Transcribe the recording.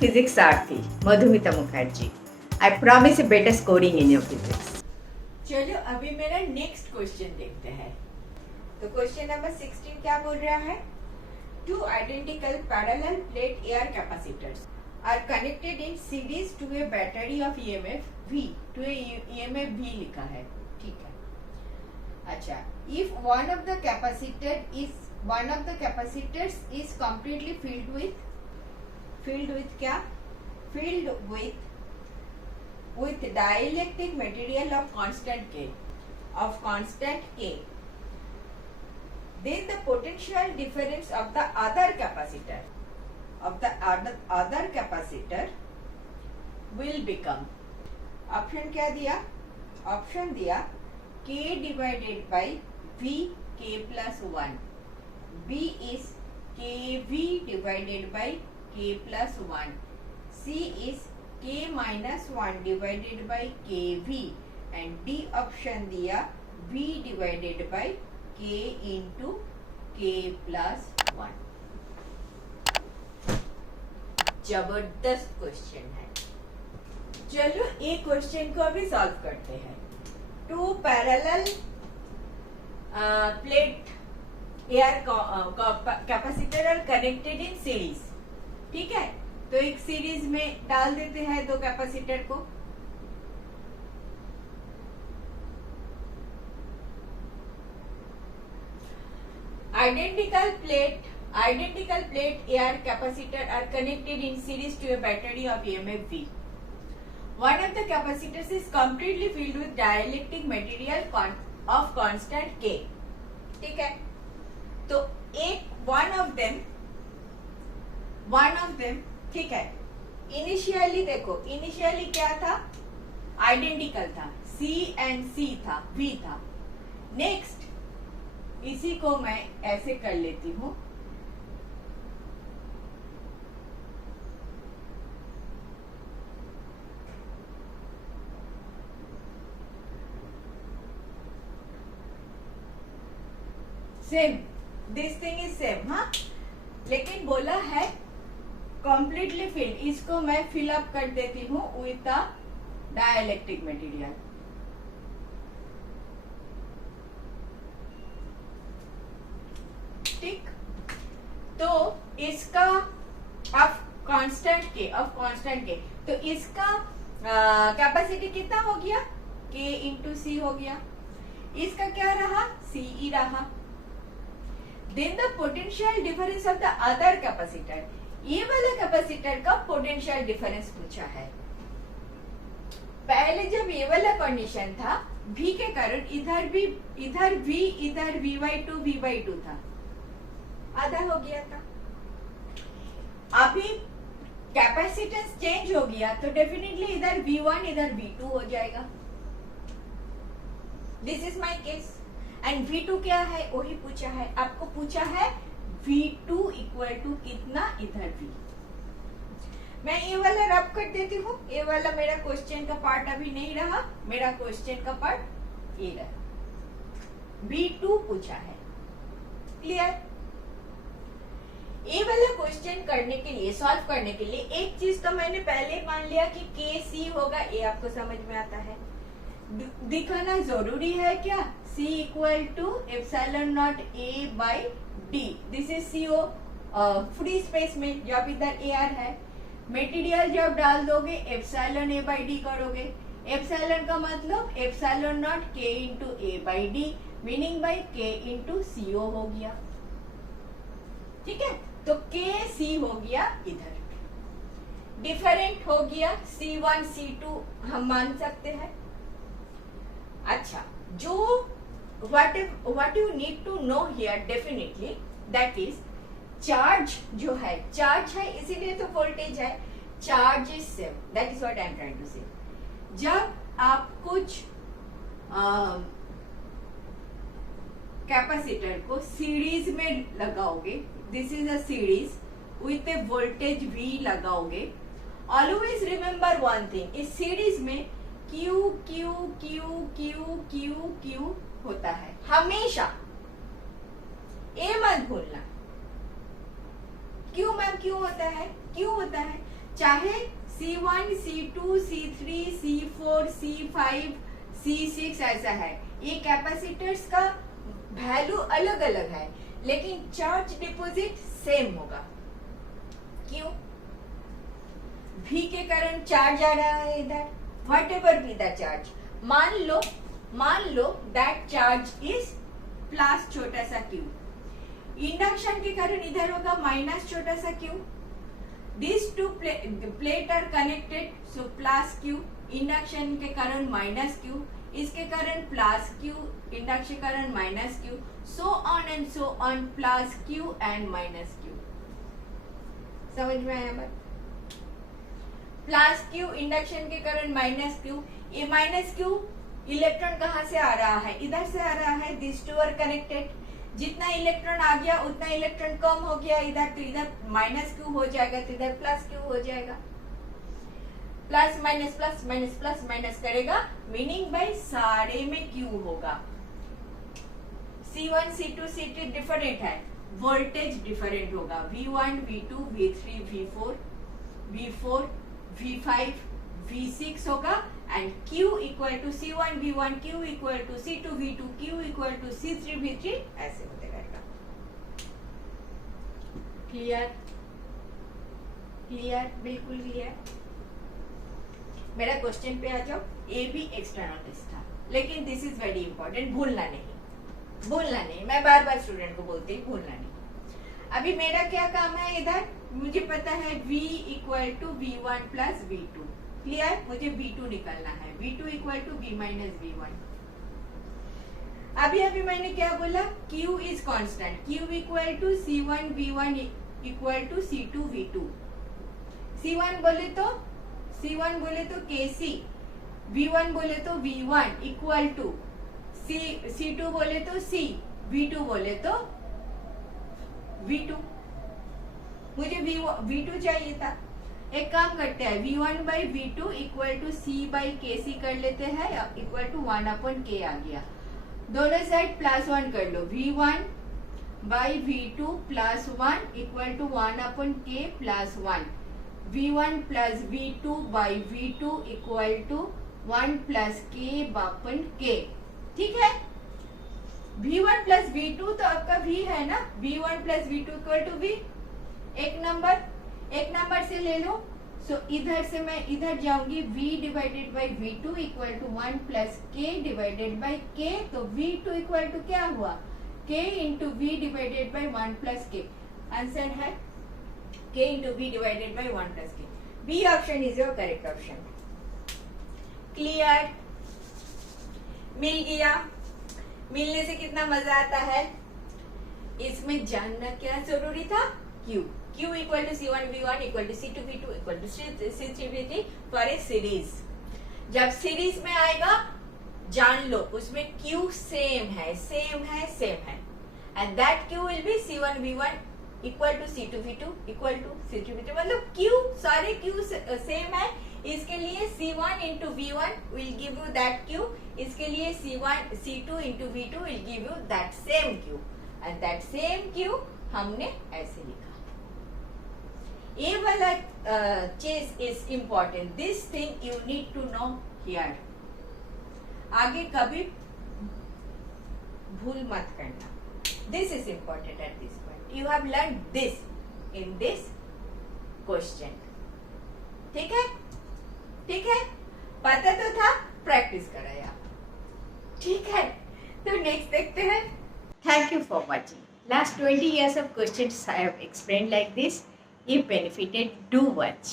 physics Sarthi, Madhumita Mukherjee. I promise a better scoring in your physics. चलो अभी मेरा next question देखते हैं। तो क्वेश्चन नंबर 16 क्या बोल रहा है? Two identical parallel plate air capacitors are connected in series to a battery of EMF V, to a EMF V लिखा है, ठीक है। अच्छा, if one of the capacitors is completely filled with dielectric material of constant K, then the potential difference of the other capacitor will become, option क्या दिया? Option दिया K divided by V K plus 1, B is KV divided by K plus 1, C is K minus 1 divided by KV, and D option दिया V divided by K into K plus 1। जबरदस्त question है। चलो एक question को अभी solve करते हैं। Two parallel plate air capacitor are connected in series, ठीक है। तो एक सीरीज में डाल देते हैं दो कैपेसिटर को। Identical plate air capacitor are connected in series to a battery of EMF V. One of the capacitors is completely filled with dielectric material of constant K, ठीक है। तो एक one of them, ठीक है। Initially देखो, initially क्या था? Identical था, C एंड C था, V था। नेक्स्ट इसी को मैं ऐसे कर लेती हूं, same, this thing is same, हाँ। लेकिन बोला है कंप्लीटली फिल्ड, इसको मैं फिल अप कर देती हूँ विथ द डाइलेक्ट्रिक मटेरियल। ठीक, तो इसका ऑफ कांस्टेंट के, तो इसका कैपेसिटी कितना हो गया? K इंटू सी हो गया। इसका क्या रहा? CE रहा। Then the potential difference of the other capacitor, ये वाला कैपेसिटर का पोटेंशियल डिफरेंस पूछा है। पहले जब ये वाला कंडीशन था V के कारण इधर V इधर V/2 था, आधा हो गया था। अभी कैपेसिटेंस चेंज हो गया तो डेफिनेटली इधर V1 इधर V2 हो जाएगा। This is my case. And V2 क्या है वही पूछा है, आपको पूछा है V2 इक्वल टू कितना, इधर V। मैं ये वाला रब कर देती हूँ, ये वाला मेरा क्वेश्चन का पार्ट अभी नहीं रहा, मेरा क्वेश्चन का पार्ट ये रहा, V2 पूछा है। क्लियर? ये वाला क्वेश्चन करने के लिए, सॉल्व करने के लिए एक चीज तो मैंने पहले मान लिया कि KC होगा, ये आपको समझ में आता है। दिखाना जरूरी है क्या? C equal to epsilon not A by D, this is CO। Free space में जब इधर एयर है, मटेरियल जब डाल दोगे एप्सिलॉन A बाई D करोगे। एप्सिलॉन का मतलब epsilon not K into A by D, meaning by K into CO हो गया, ठीक है। तो KC हो गया, इधर डिफरेंट हो गया, C1 C2 हम मान सकते हैं। अच्छा, जो what you need to know here definitely, that is charge जो है, चार्ज है इसीलिए तो वोल्टेज है, charge is same, that is what I am trying to say. जब आप कुछ कैपेसिटर को सीरीज में लगाओगे, this is a series with a voltage V लगाओगे, ऑलवेज रिमेंबर वन थिंग, इस सीरीज में Q Q Q Q Q Q होता है हमेशा, ये मत भूलना। क्यों मैम क्यों होता है? क्यों होता है? चाहे C1, C2, C3, C4, C5, C6 ऐसा है। ये कैपेसिटर्स का वैल्यू अलग अलग है, लेकिन चार्ज डिपॉजिट सेम होगा। क्यों? V के कारण चार्ज आ रहा है इधर, what ever be the charge. मान लो दैट चार्ज इज प्लस छोटा सा Q। इंडक्शन के कारण इधर होगा माइनस छोटा सा Q। These two plate are connected, so plus Q। Induction के कारण माइनस Q, इसके कारण प्लस Q, इंडक्शन के कारण minus Q, so on and so on, plus Q and minus Q। समझ में आया बात? प्लस Q इंडक्शन के कारण माइनस Q। ये माइनस Q इलेक्ट्रॉन कहाँ से आ रहा है? इधर से आ रहा है। This two are connected. जितना इलेक्ट्रॉन आ गया उतना इलेक्ट्रॉन कम हो गया इधर, तो इधर माइनस Q हो जाएगा, तो इधर प्लस Q हो जाएगा। Plus minus plus minus plus minus करेगा, मीनिंग बाई सारे में Q होगा। C1, C2, C3 डिफरेंट है, वोल्टेज डिफरेंट होगा। V1, V2, V3, V4, V4, V5, V6 होगा, and Q equal to C1, V1, Q equal to C2, V2, Q equal to C3, V3, ऐसे होते रहेगा। Clear? Clear? बिल्कुल clear. मेरा question पे आ जाओ। ये भी एक्सटर्नल टेस्ट था, लेकिन दिस इज वेरी इंपॉर्टेंट, भूलना नहीं। मैं बार बार स्टूडेंट को बोलती हूँ, भूलना नहीं। अभी मेरा क्या काम है इधर? मुझे पता है V equal to V1 plus V2। Clear? मुझे V2 निकालना है। V2 equal to V minus V1। अभी मैंने क्या बोला? Q is constant. Q equal to C1 V1 equal to C2 V2। C1 बोले तो KC, V1 बोले तो V1 इक्वल टू C2 बोले तो C, V2 बोले तो V2। मुझे V2 चाहिए था। एक काम करते हैं, V1 by V2 equal to C by KC कर लेते हैं, इक्वल टू 1/K आ गया। दोनों साइड प्लस 1 कर लो। V1 by V2 plus 1 equal to 1/K plus 1। V1 plus V2 by V2 equal to 1 plus K/K। ठीक है? V1 प्लस V2 तो आपका V है ना, V1 plus V2 equal to V। एक नंबर से ले लो। सो इधर से मैं इधर जाऊंगी, V divided by V2 equal to 1 plus K divided by K। तो V2 इक्वल टू क्या हुआ? K into V divided by 1 plus K। Answer है K into V divided by 1 plus K। B option is your correct option. Clear? मिल गया? मिलने से कितना मजा आता है। इसमें जानना क्या जरूरी था? Q equal to C1 V1 equal to C2 V2 equal to C3 V3 for a series. जब सीरीज में आएगा जान लो उसमें Q सेम है, and that Q will be C1 V1 equal to C2 V2 equal to C3 V3। मतलब Q सारे Q same है। इसके लिए C1 into V1 will give you that Q। इसके लिए C2 into V2 will give you that same Q, and that same Q हमने ऐसे लिखा। ये वाला चीज is important. This thing you need to know here. आगे कभी भूल मत करना। This is important at this point. You have learn this in this question. ठीक है? पता तो था, प्रैक्टिस कराया। ठीक है? तो नेक्स्ट देखते हैं। Thank you for watching. Last 20 years of questions I have explained like this. If benefited, do watch.